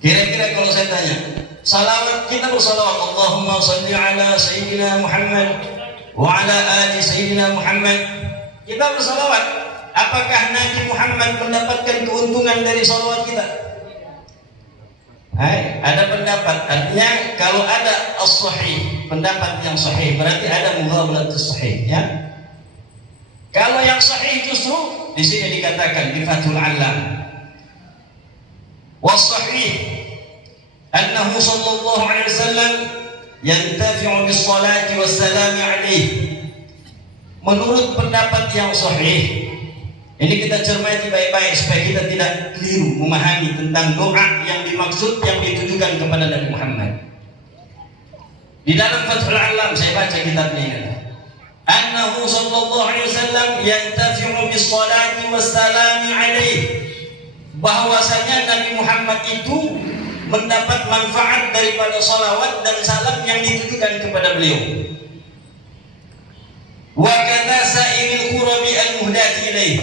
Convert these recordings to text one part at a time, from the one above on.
Kira-kira kalau saya tanya, salawat, kita bersalawat Allahumma salli ala Sayyidina Muhammad wa ala ali Sayyidina Muhammad, kita bersalawat, apakah Nabi Muhammad mendapatkan keuntungan dari salawat kita? Ada pendapat, artinya kalau ada as-sahih, pendapat yang sahih, berarti ada mughabalatus sahih, ya. Kalau yang sahih justru di sini dikatakan di Fathul Alam, was-sahih annahu sallallahu alaihi wasallam yantafi'u bis-salati was-salami alaihi. Menurut pendapat yang sahih, ini kita cermati baik-baik supaya kita tidak keliru memahami tentang doa yang dimaksud, yang ditujukan kepada Nabi Muhammad. Di dalam Fathul Alam, saya baca kitabnya ini, annahu sallallahu alaihi wasallam yantafi'u bis-salati was-salami alaihi, bahwasanya Nabi Muhammad itu mendapat manfaat daripada salawat dan salam yang ditujukan kepada beliau. Wa kadza sa'iril qurabi al-muhdati ilaih,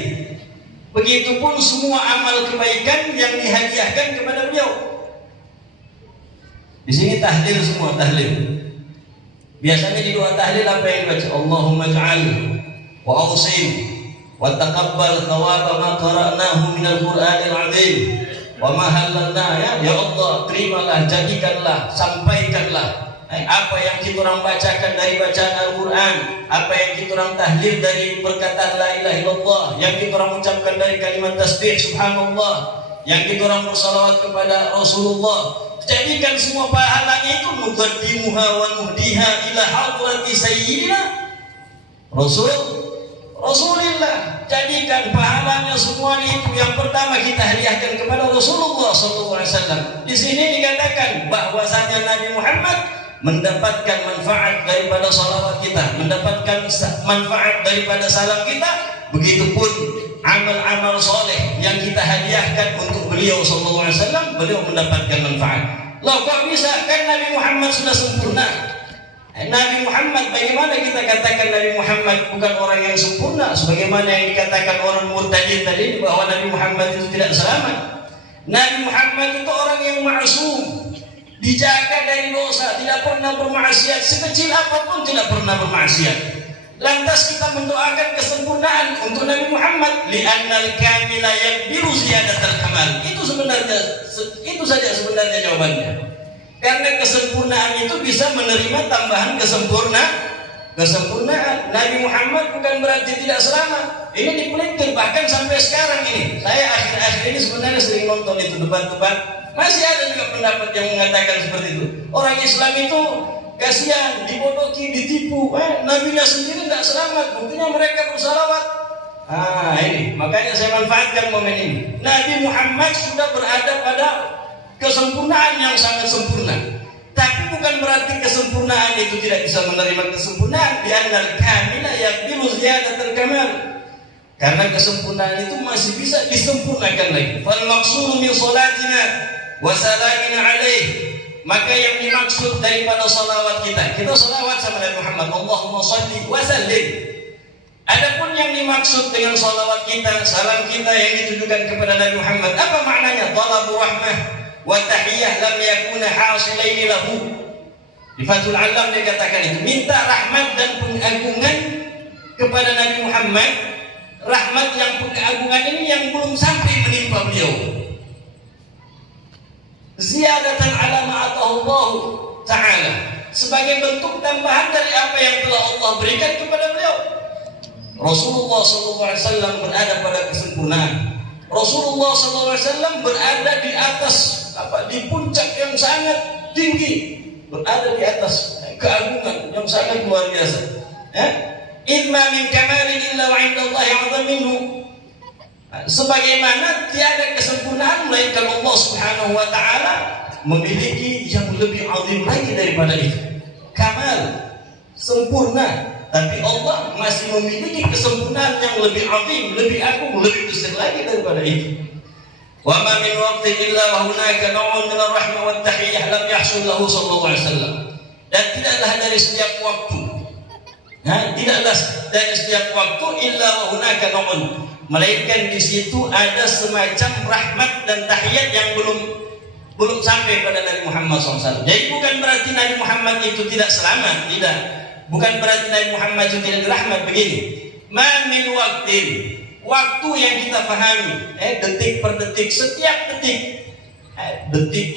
begitupun semua amal kebaikan yang dihadiahkan kepada beliau. Di sini tahlil, semua tahlil. Biasanya di doa tahlil apa yang dibaca? Allahumma ij'al wa awsim wa taqabbal thawaba ma qara'nahu minal Qur'anil 'azim wa ma halalna, ya Allah, terimalah, jadikanlah, sampaikanlah apa yang kita orang bacakan dari bacaan Al-Quran, apa yang kita orang tahlil dari perkataan la ilaha illallah, yang kita orang ucapkan dari kalimat tasbih subhanallah, yang kita orang bersalawat kepada Rasulullah. Jadikan semua pahalanya itu nuqaddimuha wa nuhdiha ila hadrati sayyidina Rasulillah. Jadikan pahalanya semuanya itu yang pertama kita hadiahkan kepada Rasulullah SAW. Di sini dikatakan bahwasanya Nabi Muhammad mendapatkan manfaat daripada salawat kita, mendapatkan manfaat daripada salam kita. Begitupun amal-amal soleh yang kita hadiahkan untuk beliau sallallahu alaihi wasallam, beliau mendapatkan manfaat. Loh, kok bisa? Kan Nabi Muhammad sudah sempurna. Nabi Muhammad, bagaimana kita katakan Nabi Muhammad bukan orang yang sempurna, sebagaimana yang dikatakan orang murtadin tadi bahwa Nabi Muhammad itu tidak selamat. Nabi Muhammad itu orang yang ma'sum, dijaga dari dosa, tidak pernah bermaksiat, sekecil apapun tidak pernah bermaksiat. Lantas kita mendoakan kesempurnaan untuk Nabi Muhammad, li'annal kamila yakbiru ziyadatal kamal. Itu saja sebenarnya jawabannya. Karena kesempurnaan itu bisa menerima tambahan kesempurnaan. Nabi Muhammad bukan berarti tidak selamat. Ini dipelintir bahkan sampai sekarang ini. Saya akhir-akhir ini sebenarnya sering nonton itu debat-debat. Masih ada juga pendapat yang mengatakan seperti itu. Orang Islam itu kasihan, dibodohi, ditipu. Nabinya sendiri tidak selamat, buktinya mereka bersalawat. Ini makanya saya manfaatkan momen ini. Nabi Muhammad sudah berada pada kesempurnaan yang sangat sempurna. Tapi bukan berarti kesempurnaan itu tidak bisa menerima kesempurnaan. Bi'annal kamila yakbiru ziyadatal kamal. Karena kesempurnaan itu masih bisa disempurnakan lagi. Fal maqsuru min salatina wa salamina alaihi, maka yang dimaksud daripada salawat kita salawat sama Nabi Muhammad, Allahumma salli wa sallim. Adapun yang dimaksud dengan salawat kita, salam kita yang ditujukan kepada Nabi Muhammad, apa maknanya? Talabu rahmah wa tahiyyah lam yakuna hasilaini lahu. Di Fathul Alam dikatakan itu, minta rahmat dan pengagungan kepada Nabi Muhammad, rahmat yang pengagungan ini yang belum sampai menimpa beliau. Ziyadatan ala ma'atahullah ta'ala, sebagai bentuk tambahan dari apa yang telah Allah berikan kepada beliau. Rasulullah SAW berada pada kesempurnaan. Rasulullah SAW berada di atas di puncak yang sangat tinggi, berada di atas keagungan yang sangat luar biasa. Idma min kamalin illa wa indallahi 'azam minhu. Sebagaimana tiada kesempurnaan melainkan Allah Subhanahu wa taala memiliki yang lebih azim lagi daripada itu. Kamal, sempurna, tapi Allah masih memiliki kesempurnaan yang lebih azim, lebih agung, lebih besar lagi daripada itu. Wa ma min waqtin illa wa hunaka naw'un min ar-rahmah wat tahiyyah lam yahsul lahu sallallahu alaihi wasallam. Dan tidaklah dari setiap waktu, illa wa hunaka naw'un, melainkan di situ ada semacam rahmat dan tahiyat yang belum belum sampai pada Nabi Muhammad SAW. Jadi bukan berarti Nabi Muhammad itu tidak selamat, tidak. Bukan berarti Nabi Muhammad itu tidak dirahmat. Begini, ma min waktin, waktu yang kita pahami, detik per detik, setiap detik, detik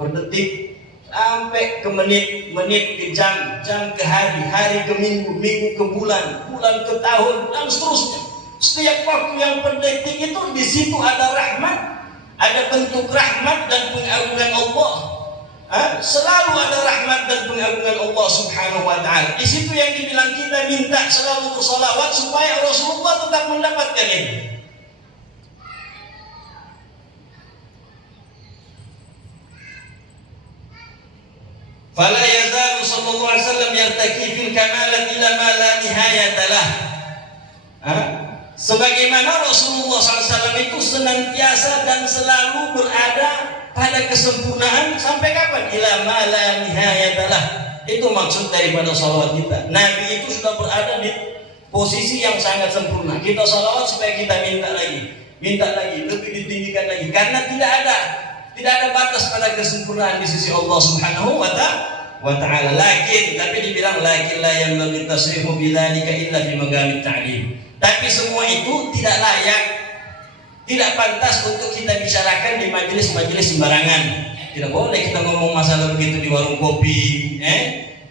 per detik, sampai ke menit, menit ke jam, jam ke hari, hari ke minggu, minggu ke bulan, bulan ke tahun, dan seterusnya. Setiap waktu yang per detik itu di situ ada rahmat, ada bentuk rahmat dan pengagungan Allah. Selalu ada rahmat dan pengagungan Allah Subhanahu wa ta'ala. Di situ yang dibilang kita minta selalu bersalawat supaya Rasulullah tetap mendapatkan itu. Fala yazalu sallallahu alaihi wasallam yartaqi fil kamalat ila ma la nihayata lah. Sebagaimana Rasulullah SAW itu senantiasa dan selalu berada pada kesempurnaan sampai kapan? Ila ma la nihayatalah. Itu maksud daripada salawat kita. Nabi itu sudah berada di posisi yang sangat sempurna. Kita salawat supaya kita minta lagi, lebih ditinggikan lagi. Karena tidak ada batas pada kesempurnaan di sisi Allah Subhanahu wa ta'ala. Tapi dibilang lakin la yanbaghi tasrihu bidzalika illa fi magamit ta'lim. Tapi semua itu tidak layak, tidak pantas untuk kita bicarakan di majelis-majelis sembarangan. Tidak boleh kita ngomong masalah begitu di warung kopi,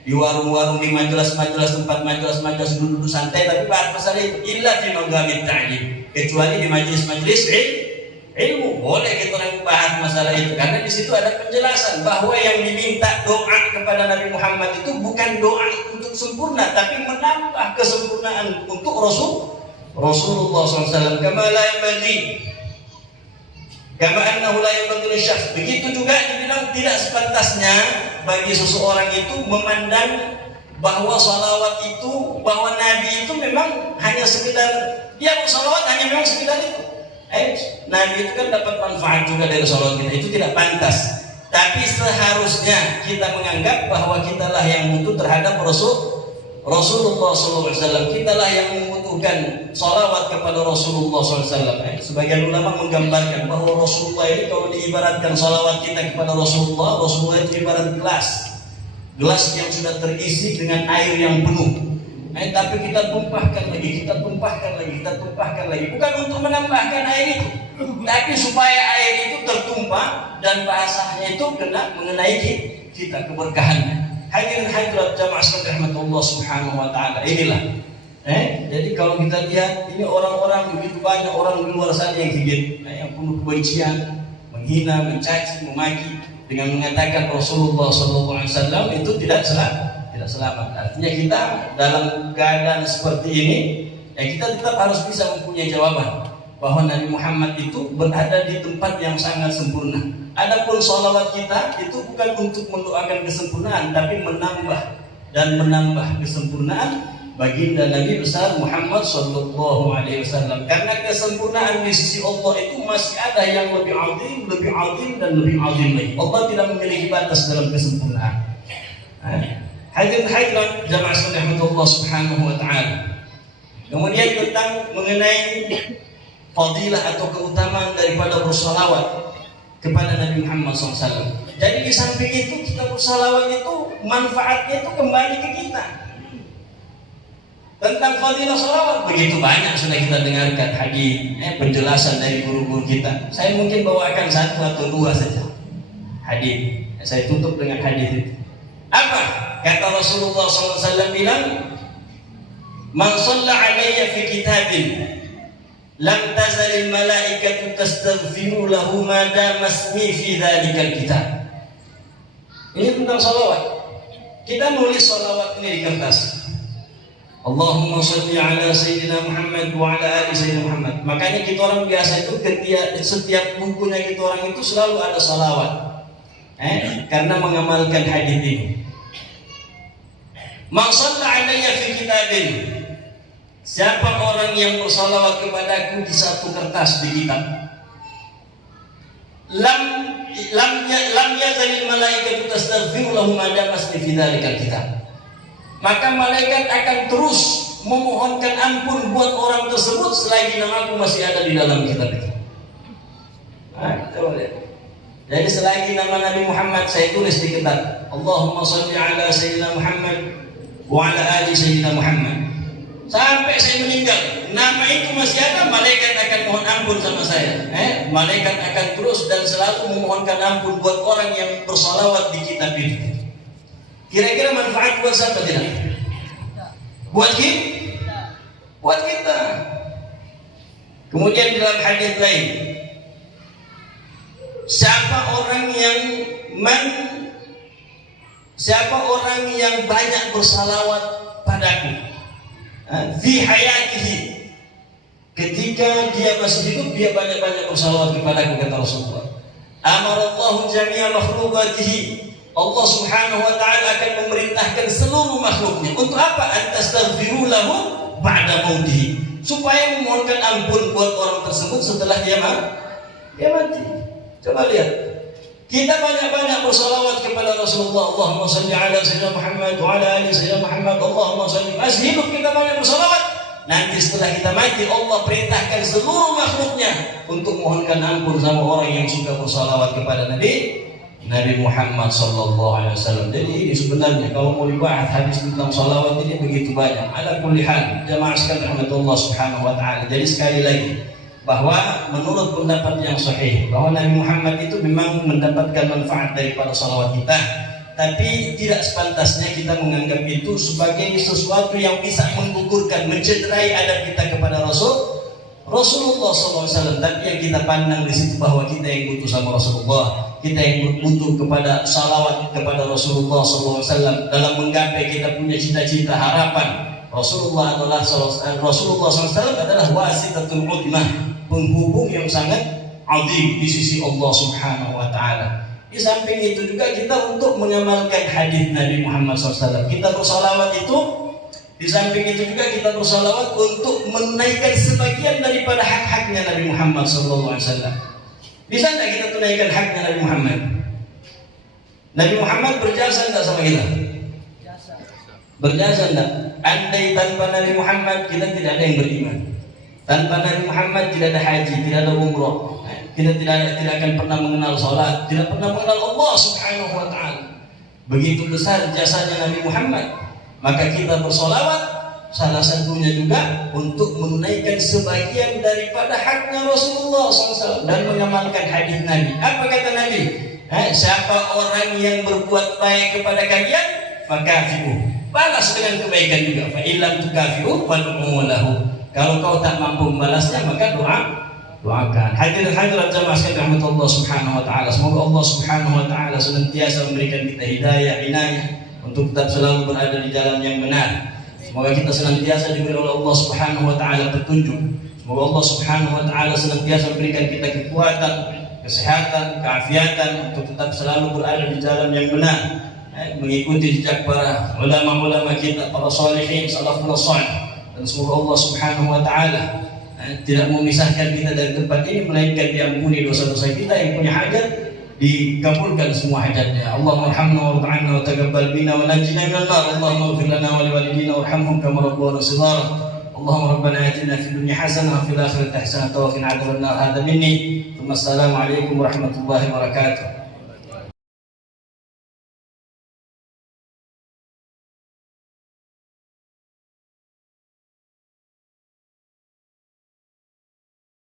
di warung-warung, di majelis-majelis, tempat majelis-majelis duduk santai. Tapi bahas masalah itu illa fi magamit ta'lim, kecuali di majelis-majelis ilmu boleh kita bahas masalah itu, karena di situ ada penjelasan bahwa yang diminta doa kepada Nabi Muhammad itu bukan doa untuk sempurna, tapi menambah kesempurnaan untuk Rasulullah SAW. Kama la yanbaghi, kama annahu la yanbaghi lisyakhs. Begitu juga dibilang tidak sepantasnya bagi seseorang itu memandang bahwa salawat itu, bahwa Nabi itu memang hanya sekedar dia salawat hanya memang sekedar itu. Nabi itu kan dapat manfaat juga dari salawat kita, itu tidak pantas. Tapi seharusnya kita menganggap bahwa kitalah yang butuh terhadap Rasulullah SAW. Kitalah yang membutuhkan salawat kepada Rasulullah SAW. Sebagian ulama menggambarkan bahwa Rasulullah ini kalau diibaratkan salawat kita kepada Rasulullah itu ibarat gelas yang sudah terisi dengan air yang penuh. Tapi kita tumpahkan lagi, bukan untuk menambahkan air itu, tapi supaya air itu tertumpah dan bahasanya itu kena mengenai kita, keberkahannya. Hadirin hadirat jamaah sekalian rahmatullah Subhanahu wa ta'ala. Inilah jadi kalau kita lihat ini orang-orang begitu banyak orang di luar sana yang hijab, yang penuh kebencian, menghina, mencaci, memaki dengan mengatakan Rasulullah SAW itu tidak selamat. Artinya kita dalam keadaan seperti ini, kita tetap harus bisa mempunyai jawaban bahwa Nabi Muhammad itu berada di tempat yang sangat sempurna. Adapun sholawat kita itu bukan untuk mendoakan kesempurnaan, tapi menambah kesempurnaan baginda Nabi besar Muhammad Sallallahu Alaihi Wasallam. Karena kesempurnaan di sisi Allah itu masih ada yang lebih azim dan lebih azim lagi. Allah tidak memiliki batas dalam kesempurnaan. Hadirin jamaah sekalian Allah Subhanahu wa ta'ala. Kemudian tentang mengenai fadilah atau keutamaan daripada bersalawat kepada Nabi Muhammad SAW. Jadi di samping itu kita bersalawat itu manfaatnya itu kembali ke kita. Tentang fadilah salawat begitu banyak sudah kita dengarkan hadis, penjelasan dari guru-guru kita. Saya mungkin bawakan satu atau dua saja hadis. Saya tutup dengan hadis itu. Apa? Kata Rasulullah SAW bilang, man shalla alayya fi kitabin lam tazalil malaikatu tastaghfiru lahu ma dama ismi fi dhalikal kitab. Ini tentang salawat. Kita nulis salawat ini di kertas. Allahumma shalli ala sayyidina Muhammad wa ala ali sayyidina Muhammad. Makanya kita orang biasa itu setiap bukunya kita orang itu selalu ada salawat. Karena mengamalkan hadis ini. Man shalla alayya fi kitabin, siapa orang yang bersalawat kepadaku di satu kertas di kitab, lam yazalil malaikatu tastaghfiru lahu ma dama ismi fi dzalikal kitab. Maka malaikat akan terus memohonkan ampun buat orang tersebut selagi namaku masih ada di dalam kitab itu. Kita lihat. Jadi selagi nama Nabi Muhammad saya tulis di kitab, Allahumma salli ala Sayyidina Muhammad wa ala ali Sayyidina Muhammad. Sampai saya meninggal, nama itu masih ada, malaikat akan mohon ampun sama saya. Malaikat akan terus dan selalu memohonkan ampun buat orang yang bersalawat di kitab itu. Kira-kira manfaat buat siapa tidak? Buat kita. Buat kita. Kemudian dalam hadis lain, siapa orang yang banyak bersalawat padaku fi hayatihi, ketika dia masih hidup dia banyak-banyak bersalawat kepadaku, kata Rasulullah. Amarallahu jami'a makhlukatihi, Allah subhanahu wa ta'ala akan memerintahkan seluruh makhluknya untuk apa? Antastaghfiru lahu ba'da mautihi, supaya memohonkan ampun buat orang tersebut setelah dia mati. Coba lihat, kita banyak-banyak bersalawat kepada Rasulullah. Allahumma salli ala Sayyidina Muhammad wa ala ali Sayyidina Muhammad. Allahumma salli. Masih hidup kita banyak bersalawat. Nanti setelah kita mati, Allah perintahkan seluruh makhluknya untuk mohonkan ampun sama orang yang suka bersalawat kepada Nabi Muhammad sallallahu alaihi wasallam. Jadi ini sebenarnya kalau mau dibahas hadis tentang salawat ini begitu banyak. Ala kulli hal, jamaah sekalian rahmatullah subhanahu wa ta'ala. Jadi sekali lagi, bahwa menurut pendapat yang sahih bahwa Nabi Muhammad itu memang mendapatkan manfaat daripada salawat kita, tapi tidak sepantasnya kita menganggap itu sebagai sesuatu yang bisa menggugurkan, mencederai adab kita kepada Rasulullah SAW. Tapi yang kita pandang di situ bahwa kita yang butuh sama Rasulullah, kita yang butuh kepada salawat kepada Rasulullah SAW dalam menggapai kita punya cita-cita harapan. Rasulullah SAW adalah wasitatul udmah, penghubung yang sangat azim di sisi Allah Subhanahu wa ta'ala. Di samping itu juga kita untuk mengamalkan hadis Nabi Muhammad SAW, kita bersalawat itu, di samping itu juga kita bersalawat untuk menaikkan sebagian daripada hak-haknya Nabi Muhammad SAW. Bisa tidak kita tunaikan haknya Nabi Muhammad? Nabi Muhammad berjasa tidak sama kita? Berjasa tidak? Andai tanpa Nabi Muhammad kita tidak ada yang beriman. Tanpa Nabi Muhammad tidak ada haji, tidak ada umrah. Kita tidak akan pernah mengenal salat, tidak pernah mengenal Allah Subhanahu wa ta'ala. Begitu besar jasanya Nabi Muhammad. Maka kita bersolawat salah satunya juga untuk menunaikan sebagian daripada haknya Rasulullah SAW dan mengamalkan hadis Nabi. Apa kata Nabi? Siapa orang yang berbuat baik kepada kalian, fakafi'uh, balas dengan kebaikan juga. Fa illam tukafi'uh fad'u lahu. Kalau kau tak mampu membalasnya, maka doakan. Hadirin hadirat jamaah sekalian rahmatullah subhanahu wa ta'ala. Semoga Allah subhanahu wa ta'ala senantiasa memberikan kita hidayah, inayah untuk tetap selalu berada di jalan yang benar. Semoga kita senantiasa diberi oleh Allah subhanahu wa ta'ala petunjuk. Semoga Allah subhanahu wa ta'ala senantiasa memberikan kita kekuatan, kesehatan, keafiatan untuk tetap selalu berada di jalan yang benar, mengikuti jejak para ulama-ulama kita, para salihin, salafus salih. Dan semoga Allah subhanahu wa ta'ala tidak memisahkan kita dari tempat ini, melainkan diampuni dosa-dosa kita. Yang punya hajat dikabulkan semua hajatnya. Allahumma arhamna wa rafa'na wa taqabbal minna wa najjina minal nar. Allahumma ighfir lana wa liwalidina warhamhum kama rabbawna shighara. Allahumma rabbana atina fid dunya hasanah wa fil akhirati hasanah wa qina adzaban nar. Hadza minni. Assalamu alaikum warahmatullahi wabarakatuh.